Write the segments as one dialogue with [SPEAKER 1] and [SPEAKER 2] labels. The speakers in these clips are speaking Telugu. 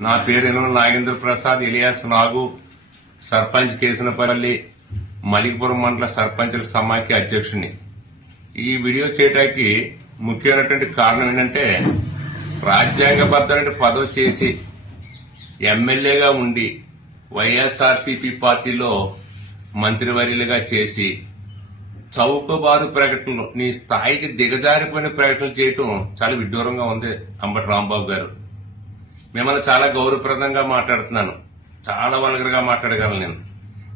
[SPEAKER 1] నా పేరు ఎనుమ నాగేంద్ర ప్రసాద్ ఇలియాస్ నాగు సర్పంచ్ కేసినపల్లి మలికిపురం మండల సర్పంచుల సమాఖ్య అధ్యక్షుడిని ఈ వీడియో చేయడానికి ముఖ్యమైనటువంటి కారణం ఏంటంటే రాజ్యాంగబద్ధమైన పదవి చేసి ఎమ్మెల్యేగా ఉండి వైఎస్ఆర్సీపీ పార్టీలో మంత్రివర్యులుగా చేసి చౌకబారు ప్రకటనలు నీ స్థాయికి దిగజారిపోయిన ప్రకటనలు చేయటం చాలా విడ్డూరంగా ఉంది అంబటి రాంబాబు గారు. మిమ్మల్ని చాలా గౌరవప్రదంగా మాట్లాడుతున్నాను. చాలా వల్గర్గా మాట్లాడగలను నేను.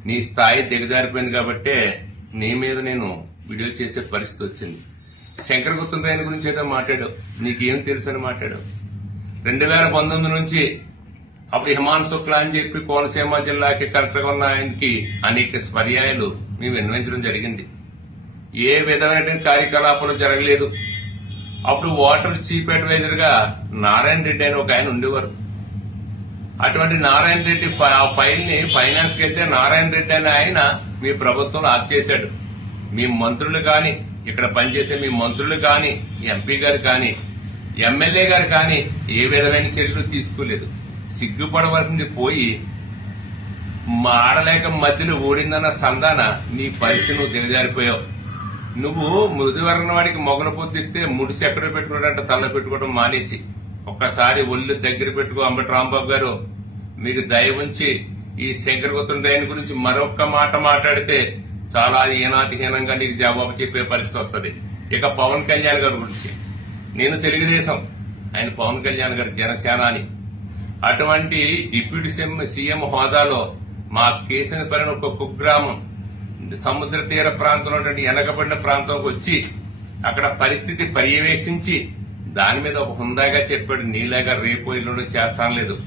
[SPEAKER 1] నీ స్థాయి దిగజారిపోయింది కాబట్టే నీ మీద నేను వీడియో చేసే పరిస్థితి వచ్చింది. శంకర గుర్తుంరాయన గురించి ఏదో మాట్లాడావు నీకేం తెలుసు అని మాట్లాడావు రెండు వేల పంతొమ్మిది నుంచి అప్పుడు హిమాన్ శుక్లా అని చెప్పి కోనసీమ జిల్లాకి కరెక్ట్గా ఉన్న ఆయనకి అనేక పర్యాయాలు మేము విన్నవించడం జరిగింది. ఏ విధమైన కార్యకలాపాలు జరగలేదు. అప్పుడు వాటర్ చీఫ్ అడ్వైజర్గా నారాయణ రెడ్డి అని ఒక ఆయన ఉండేవారు. అటువంటి నారాయణ రెడ్డి ఫై- ఆ ఫైల్ని ఫైనాన్స్కి వెళ్తే నారాయణ రెడ్డి అనే ఆయన మీ ప్రభుత్వంలో ఆప్ చేశాడు. మీ మంత్రులు గాని ఇక్కడ పనిచేసే మీ మంత్రులు గాని ఎంపీ గారు కానీ ఎమ్మెల్యే గారు కానీ ఏ విధమైన చర్యలు తీసుకోలేదు. సిగ్గుపడవలసింది పోయి మాడలేక మధ్యలో ఓడిందన్న సందాన నీ పరిస్థితి నువ్వు తెలియజారిపోయావు నువ్వు మృదువర్ణ వాడికి మొగల పొద్దుతే ముడిసి ఎక్కడ పెట్టుకోవడంటే తల్ల పెట్టుకోవడం మానేసి. ఒక్కసారి ఒళ్ళు దగ్గర పెట్టుకో అంబటి రాంబాబు గారు. మీకు దయ ఉంచి ఈ శంకరగుత్తం దయని గురించి మరొక్క మాట మాట్లాడితే చాలా హీనాతిహీనంగా నీకు జవాబు చెప్పే పరిస్థితి వస్తుంది. ఇక పవన్ కళ్యాణ్ గారి గురించి. నేను తెలుగుదేశం. ఆయన పవన్ కళ్యాణ్ గారు జనసేనాని. అటువంటి డిప్యూటీ సీఎం సీఎం హోదాలో మా కేసినపల్లిన ఒక కుగ్రామం సముద్ర తీర ప్రాంతంలో ఉన్నటువంటి వెనకబడిన ప్రాంతంకి వచ్చి అక్కడ పరిస్థితి పర్యవేక్షించి దాని మీద ఒక హుందాగా చెప్పాడు. నీళ్ళగా రేపు ఇల్లు చేస్తాను లేదు.